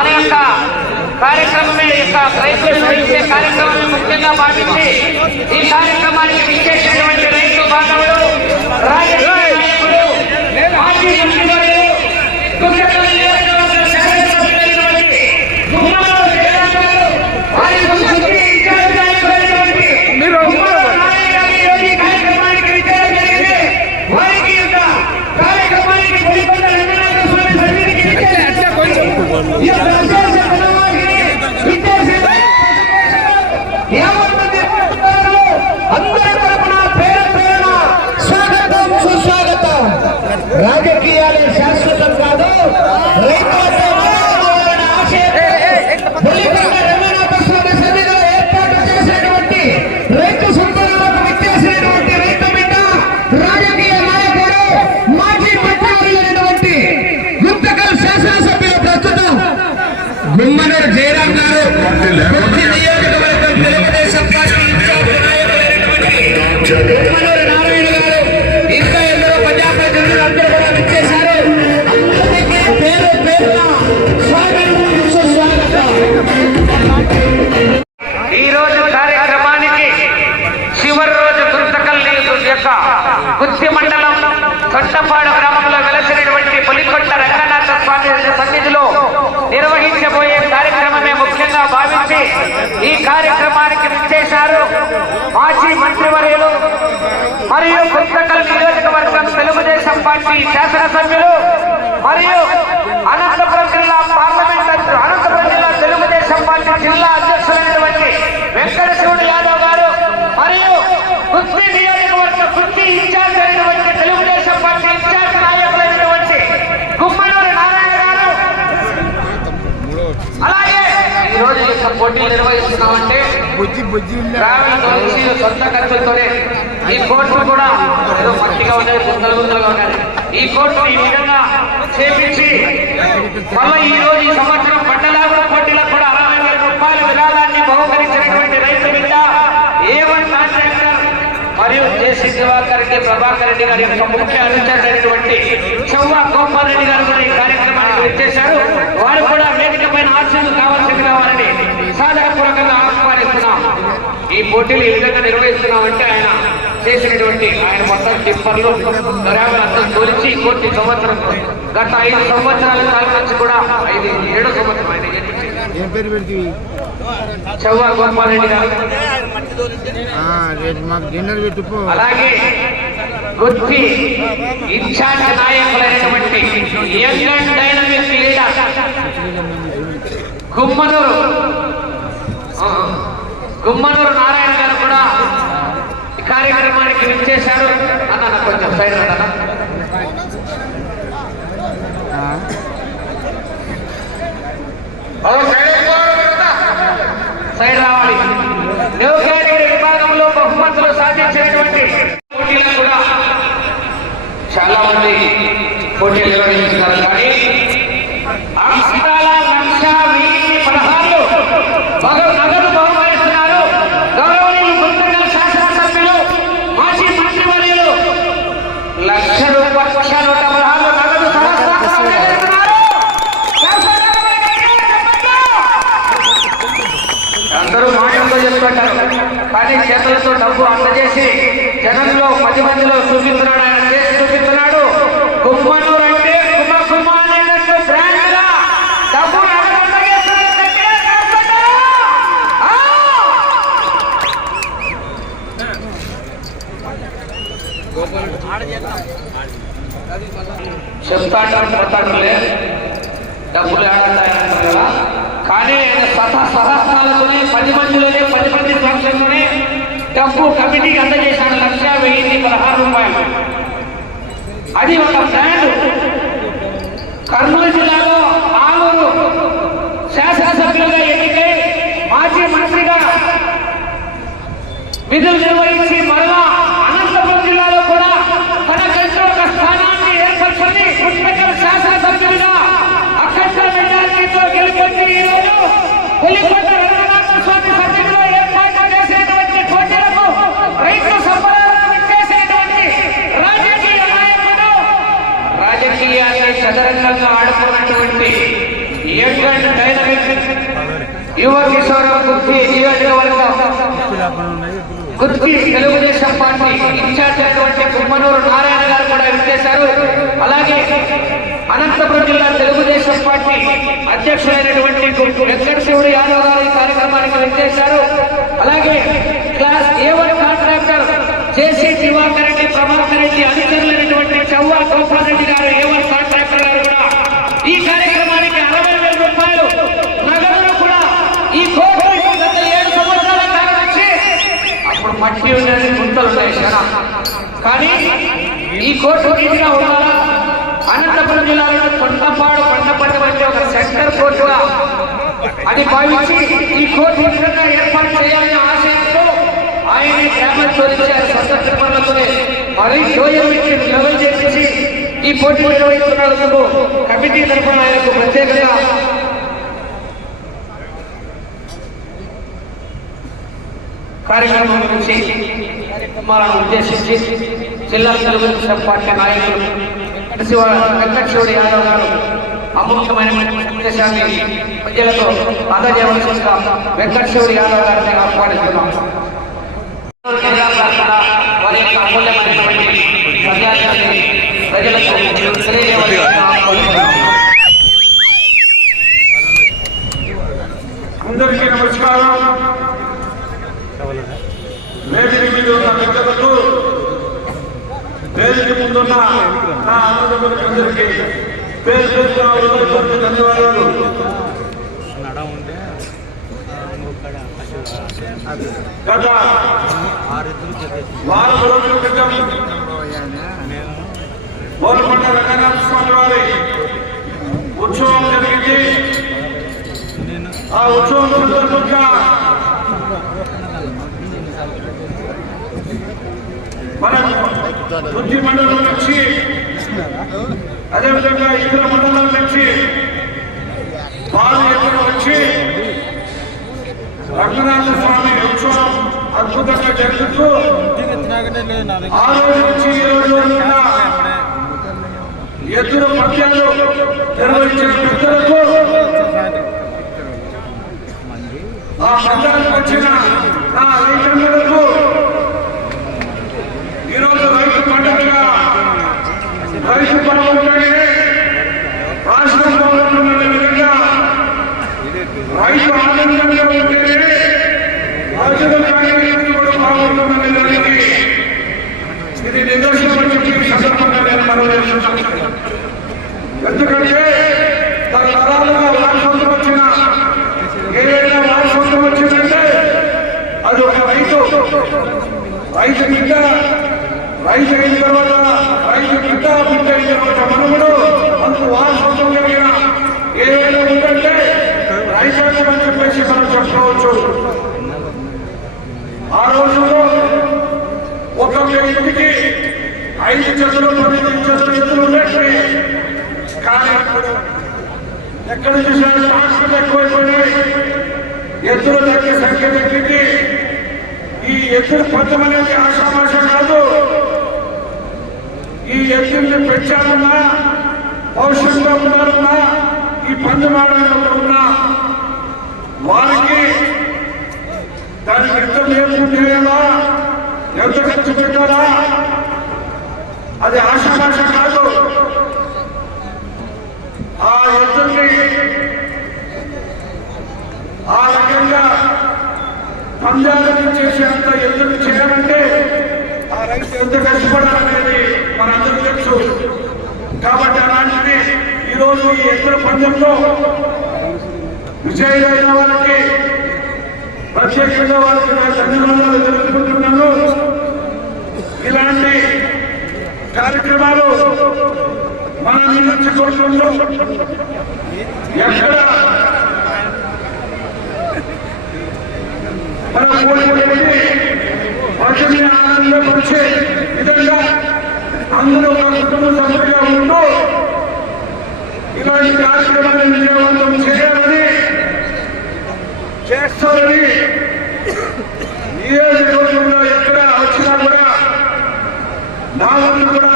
మన యొక్క కార్యక్రమమే యొక్క రైతులు నిర్వహించే కార్యక్రమమే ముఖ్యంగా భావించి ఈ కార్యక్రమానికి విచ్చేసినటువంటి రైతు బాంధవులు రాజకీయ నాయకులు మాజీ మంత్రివర్యులు యొక్క గుత్తి మండలం తొట్టపాడు గ్రామంలో వెలసినటువంటి పులికొట్ట రంగనాథ స్వామి సన్నిధిలో నిర్వహించబోయే కార్యక్రమమే ముఖ్యంగా భావించి ఈ కార్యక్రమానికి విచ్చేశారు మాజీ మంత్రివర్యులు మరియు గుంతకల్ నియోజకవర్గం తెలుగుదేశం పార్టీ శాసనసభ్యులు మరియు అనంతపురం జిల్లా పార్లమెంట్ అనంతపురం జిల్లా తెలుగుదేశం పార్టీ జిల్లా అధ్యక్షులైనటువంటి వెంకట శివుడు యాదవ్ గారు మరియు కుర్తి నియోజకవర్గ కుర్తి ఇన్ఛార్జ్ అయినటువంటి తెలుగుదేశం పార్టీ ఇన్ఛార్జ్ నాయకులైనటువంటి గుమ్మనూరు నారాయణ గారు అలాగే ఈ రోజు యొక్క పోటీలు నిర్వహిస్తున్నామంటే బుజ్జి సొంత ఖర్చులతోనే ఈ కోర్టు కూడా ఏదో మట్టిగా ఉండేది గుంతలు గుంతలుగా ఉన్నాయి ఈ కోర్టు ఈ విధంగా చేపించి మళ్ళీ ఈ రోజు ఈ సంవత్సరం పట్టలాగుల పోటీలకు కూడా అరవై వేల రూపాయల విరాళాన్ని బహుకరించినటువంటి రైతు బిడ్డ జేసీ దివాకర్ రెడ్డి ప్రభాకర్ రెడ్డి గారి యొక్క ముఖ్య అనుచరుడైనటువంటి చౌవ గోపాల్ రెడ్డి గారు కూడా ఈ కార్యక్రమానికి వచ్చేశారు. వారు కూడా వేదిక పైన ఆశలు కావాల్సిందిగా వారిని సాధారణపూర్వకంగా ఆహ్వానిస్తున్నాం. ఈ పోటీలు ఈ విధంగా నిర్వహిస్తున్నామంటే ఆయన చేసినటువంటి ఆయన మొత్తం టిప్పర్లు దర్యాప్తు తోలిచి కోటి సంవత్సరం గత ఐదు సంవత్సరాల కాలం నుంచి కూడా ఐదు ఏడో సంవత్సరం ఆయన చౌవ గోపాల్ రెడ్డి గారు. రేపు మాకు డిన్నర్ పెట్టుకో. అలాగే గుత్తి ఇన్ఛార్జ్ నాయకులైనటువంటి యంగ్ డైనమిక్ లీడర్ గుమ్మనూరు. ఆ, గుమ్మనూరు నారాయణ గారు కూడా ఈ కార్యక్రమానికి విచ్చేశారు. అన్న కొంచెం సైడ్ అన్న. సైడ్ రావాలి. న్యూ కేటగిరీ విభాగంలో బహుమతులు సాధించినటువంటి పోటీలను కూడా చాలా మంది పోటీలు నిర్వహించినారు కానీ అక్షరాల లక్ష వెయ్యి పదహారులు మగ- నగదు బహుకరిస్తున్నారు గౌరవనీయులు గుంతకల్ శాసనసభ్యులు మాజీ మంత్రివర్యులు లక్ష రూపాయలు లక్ష నూట పదహారులు నగదు సహస్రాలు బహుకరిస్తున్నారు. అందరూ మాటలతో చెప్తుంటారు కానీ చేతులతో అందజేసి జనంలో పది మందిలో చూపిస్తున్నాడు ఆయన చేసి చూపిస్తున్నాడు. కుమ్మనూరు అంటే కుమ్మ బ్రాండ్ డబ్బు పోతాడులే డబ్బులు ఆడతాడు కదా కానీ ఆయన సత సహస్రాలతోనే పది మందిలోనే పది మంది సంవత్సరంలోనే డబ్బు కమిటీకి అందజేశాడు. లక్ష వెయ్యి పదహారు రూపాయలు. అది ఒక బ్రాండ్. కర్నూలు జిల్లాలో ఆలూరు శాసనసభ్యులుగా ఎన్నికై మాజీ మంత్రిగా విధులు నిర్వహించి మరలా అనంతపురం జిల్లాలో కూడా తనకంటూ ఒక స్థానాన్ని ఏర్పరచుకుని పుష్పకర శాసనసభ్యులుగా అఖండ మెజార్టీతో గెలుపొంది ఈ రోజు పులికొండ రంగనాథ స్వామి సన్నిధిలో ఏర్పాటు చేసినటువంటి పోటీలకు రైతు సంబరాలను చేసేటువంటి ఆడుకున్నటువంటి యంగ్ అండ్ డైనమిక్ యువ కిషోర కుర్తి నియోజకవర్గం కుర్తి తెలుగుదేశం పార్టీ ఇన్ఛార్జ్ అయినటువంటి కుమ్మనూరు నారాయణ గారు కూడా విచ్చేశారు. అలాగే అనంతపురం జిల్లా తెలుగుదేశం పార్టీ అధ్యక్షుడైనటువంటి వెంకటశివుడు యాదవ్ గారు ఈ కార్యక్రమానికి విచ్చేశారు. అలాగే class A one contractor JC Diwakar Reddy Prabhakar Reddy అనుచరులైనటువంటి చౌవా Gopal Reddy గారు ఏ వన్ కాంట్రాక్టర్ మట్టి ఉన్నది గుంతలు ఉన్నాయి చాలా కానీ ఈ కోర్టు నీటిగా ఉండాలా అనంతపురం జిల్లాలో కొండపాడు కొండపట్టు వంటి ఒక సెంటర్ కోర్టుగా అది భావించి ఈ కోర్టు విధంగా ఏర్పాటు చేయాలనే ఆశయంతో ఆయన గ్రామ చోదించారు సొంత తిరుమలతోనే మరీ జోయమిట్టి లెవెల్ చేసి ఈ పోటీ కమిటీ తరఫున ఆయనకు ప్రత్యేకంగా కార్యక్రమం గురించి కార్యక్రమాలను ఉద్దేశించి జిల్లా తెలుగుదేశం పార్టీ నాయకులు శివ వెంకటశివుడు యాదవ్ గారు అమూల్యమైన సందేశాన్ని ప్రజలతో అందజేయవలసిందిగా వెంకటశివుడు యాదవ్ గారిని ఆహ్వానిస్తున్నాం వారి యొక్క అమూల్యమైనటువంటి ప్రజలకు తెలియజేయవలసిన ఆహ్వానిస్తున్నాం అందరికీ నమస్కారం వేదిక మీద ఉన్న పెద్దలకు వేదిక నా అన్నదమ్ములందరికీ పేరు పేరుగా ధన్యవాదాలు. గత వారం రోజుల క్రితం గోల్కొండ రంగనాథ స్వామి వారి ఉత్సవం జరిగింది. ఆ ఉత్సవం సందర్భంగా మన బుద్ధి మండలం నుంచి అదేవిధంగా ఇతర మండలం నుంచి వారు వచ్చి రంగనాథ స్వామి ఉత్సవం అద్భుతంగా జరుగుతూ ఆ రోజు నుంచి ఈ రోజు వరకు ఎదురు పద్యాలు నిర్వహించిన పెద్దలకు ఆ మండలానికి వచ్చిన నా రైతన్నలకు ఈరోజు రైతు పండుగగా రైతు బాగుంటే రాష్ట్రం బాగుంటుందనే విధంగా రైతు ఆనందంగా ఉంటేనే ప్రజల కార్యక్రమం కూడా బాగుంటుందనే దానికి ఇది నిదర్శనం అని సందర్భంగా నేను మనవి ఎందుకంటే తరతరాలుగా వారసత్వం వచ్చిన ఏదైనా వారసత్వం వచ్చిందంటే అది ఒక రైతు. రైతు బిడ్డ రైతు అయిన తర్వాత రైతు బిడ్డ బిడ్డ అయిన తర్వాత మనముడు మనకు వారసత్వం కలిగిన ఏదైనా ఉందంటే రైతాంగం అని చెప్పేసి మనం చెప్పుకోవచ్చు. ఆ రోజుల్లో ఒక వ్యక్తికి ఐదు చెట్లు తొమ్మిది చెట్లు ఎత్తులు ఉన్నాయి కానీ ఎక్కడ చూసినా ట్రాక్టర్లు ఎక్కువైపోయినాయి. ఎత్తుల తగ్గే సంఖ్య తగ్గింది. ఈ ఎత్తులు పంచం అనేది ఆశామాష కాదు. ఈ ఎత్తుల్ని పెంచాలన్నా భవిష్యత్తులో ఉండాలన్నా ఈ పంచమాడంలో ఉన్నా వారికి దానికి ఎంత నేర్చుకుంటేనా ఎంత ఖర్చు అది ఆశాభాష కాదు. ఆ ఎత్తుల్ని ఆ రకంగా పంజాలను చేసేంత యుద్ధం చేయాలంటే ఆ రైతు ఎంత కష్టపడాలనేది మనందరూ తెలుసు. కాబట్టి అలాంటిది ఈరోజు ఈ ఎత్తుల పంజంలో విజయులైన వారికి ప్రత్యేకంగా వారికి నా ధన్యవాదాలు తెలుపుకుంటున్నాను ఇలాంటి కార్యక్రమాలు మన నియోజకవర్గంలో ఎక్కడ మన కోరుకునేది ప్రజల్ని ఆనందపరిచే విధంగా అందరూ ఒక కుటుంబ సభ్యులుగా ఉంటూ ఇలాంటి కార్యక్రమాన్ని విజయవంతం చేయాలని చేస్తారని నియోజకవర్గంలో ఎక్కడ వచ్చినా కూడా నా వంతు కూడా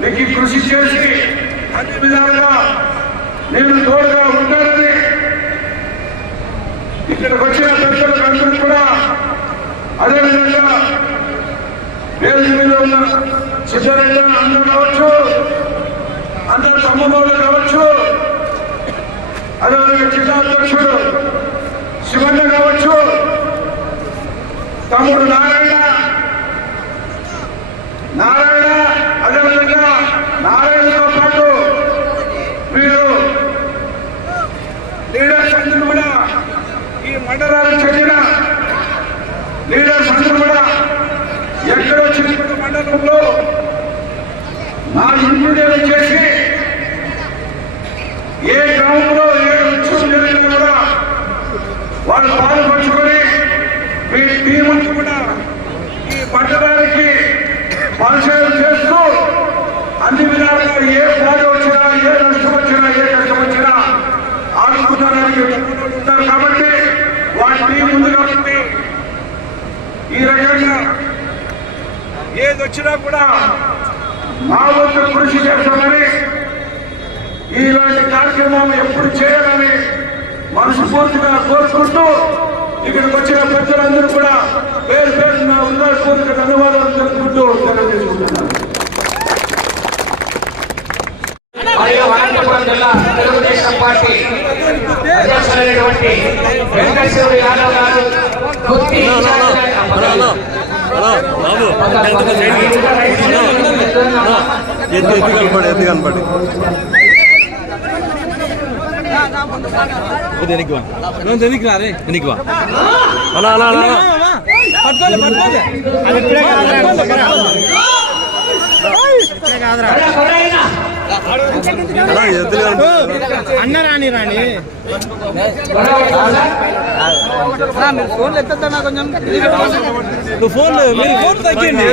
మీకు కృషి చేసి అన్ని విధాలుగా నేను తోడుగా ఉంటానని ఇక్కడికి వచ్చిన పెద్దలకు అందరూ కూడా అదేవిధంగా వేదిక మీద ఉన్న సిద్ధరెడ్డి అందరూ కావచ్చు అందరు తమ్ముళ్ళు కావచ్చు అదేవిధంగా జిల్లా అధ్యక్షుడు శివన్న కావచ్చు తమ్ముడు నారాయణ. నారాయణ అదేవిధంగా నారాయణతో పాటు వీరు లీడర్స్ అందరూ కూడా ఈ మండలాలకు చెందిన లీడర్స్ అందరూ కూడా ఎక్కడో చిన్న మండలంలో నా ఇంజనీర్ చేసి ఏ గ్రామంలో ఏ ఉత్సవం జరిగినా కూడా వాళ్ళు పాలు పంచుకొని భీముని కూడా ఈ పట్టణానికి పరిచయం చేస్తూ అన్ని విధాలుగా ఏ బాధ వచ్చినా ఏ నష్టం వచ్చినా ఏ కష్టం వచ్చినా ఆదుకుంటారని ఉంటారు కాబట్టి వాటిని ముందుగా ఉంది. కాబట్టి ఈ రకంగా ఏది వచ్చినా కూడా మా వంతు కృషి చేస్తామని ఇలాంటి కార్యక్రమం ఎప్పుడు చేయాలని మనస్ఫూర్తిగా కోరుకుంటూ ఇక్కడికి వచ్చిన పెద్దలందరూ కూడా పేరు పేరు నా హృదయపూర్వక ధన్యవాదాలు తెలుపుకుంటూ తెలియజేసుకుంటున్నాను తెలుగుదేశం పార్టీ అధ్యక్షులైనటువంటి వెంకటేశ్వర యాదవ్ గారు గుత్తి ఇన్ఛార్జ్ ఎత్తి ఎత్తి కనపడి ఎత్తి కనపడి వెనక్కి వా వెనక్కి రా రే వెనక్కి వా అలా అలా అలా పట్టుకోలే పట్టుకోలే అలా ఎత్తులు కనపడి అన్న రాని రాని నువ్వు ఫోన్ మీరు ఫోన్ తగ్గింది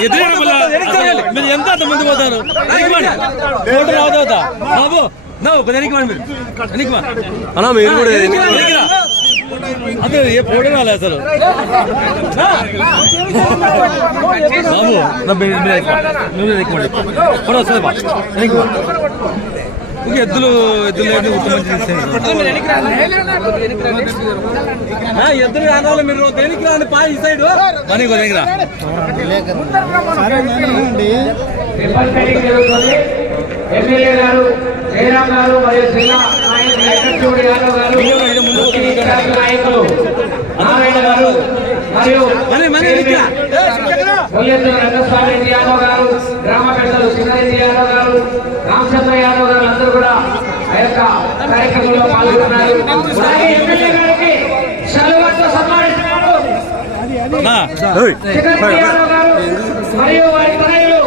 ఏది మీరు మీరు ఎంత అంత ముందు పోతారు ఫోటో రావద్దా బాబు నవ్వు కొద్దిగా వెనక్కి మీరు వెనక్కి అన్నా మీరు కూడా అదే ఏ ఫోటో రాలే అసలు బాబు నా మీరు మీరు ఎక్కువ. మీరు ఎక్కువ ఫోటో వస్తుంది బా వెనక్కి వా. ఇంక ఎద్దులు ఎద్దులు లేదు ఉత్తమ ఎద్దులు రావాలి మీరు దేనికి రాండి పా ఈ సైడ్? మనీ కొద్దిగా రా? ఎమ్మెల్యే గారు జయరాం గారు మరియు జిల్లా నాయకులు నారాయణ గారు మరియు మనీ మనీ వెనక్కి రా. కొయ్యత్తు రంగస్వామి రెడ్డి యాదవ్ గారు గ్రామ పెద్దలు సింహారెడ్డి యాదవ్ గారు రామచంద్ర యాదవ్ గారు అందరూ కూడా ఆ యొక్క కార్యక్రమంలో పాల్గొన్నారు అలాగే ఎమ్మెల్యే గారికి సెలవుతో సన్మానిస్తున్నారు. చిరంజీవి యాదవ్ గారు మరియు వారి తనయులు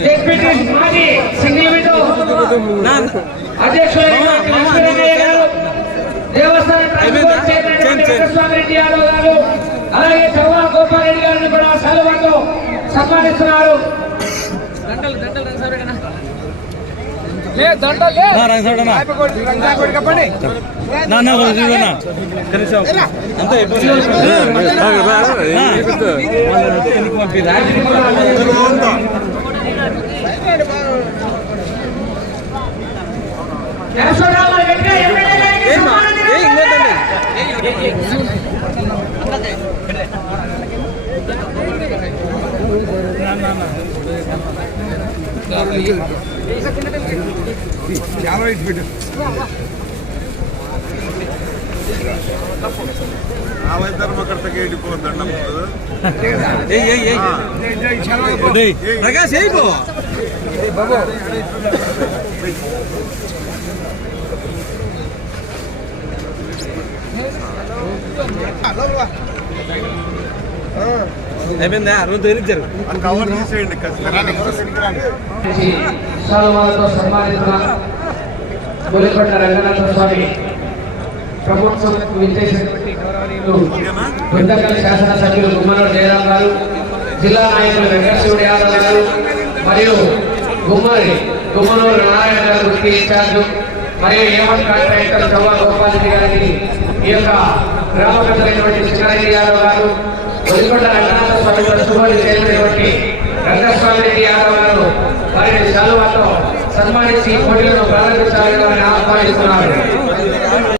డిప్యూటీ మాజీ సింగిల్ విండో. అధ్యక్షులైన లక్ష్మీనారాయణ గారు దేవస్థాన trust board chairman Venkataswamy Reddy Yadav గారు అలాగే చౌవా గోపాల్ రెడ్డి గారిని కూడా సెలవుతో సన్మానిస్తున్నారు నా రంగసాడనా నా నా ಕ್ಯಾಮರಾ ಇಟ್ಬಿಟ್ಟು ನಾವಿದ್ದಾರ ಮಕ್ಕಳ ತಗ ಹಿಡಿಕೋ ದಂಡ ಪ್ರಕಾಶ್ ಹೇಗೋ ಬಾಬು అయిపోయిందా? సన్మానంతో సన్మానిస్తున్న గురికొండ రంగనాథ స్వామి ప్రభుత్వం విచ్చేసినటువంటి గౌరవనీయులు శాసనసభ్యులు గుమ్మనూరు జయరాం గారు జిల్లా నాయకులు వెంకటశివుడు యాదవ్ గారు మరియు గుమ్మరి గుమ్మనూరు నారాయణ గారు వృత్తి ఇన్ఛార్జ్ మరియు ఏమన్ కాంట్రాక్టర్ చవ్వ గోపాలరెడ్డి గారికి ఈ యొక్క గ్రామ పెద్దలైనటువంటి సింగారెడ్డి యాదవ్ గారు వెలుగొండ రంగనాథ స్వామి ప్రస్తుతాన్ని చేరినటువంటి రంగస్వామి రెడ్డి యాదవ్ గారు వారిని చదువుతో సన్మానించి పోటీలను ప్రారంభించాలని ఆహ్వానిస్తున్నారు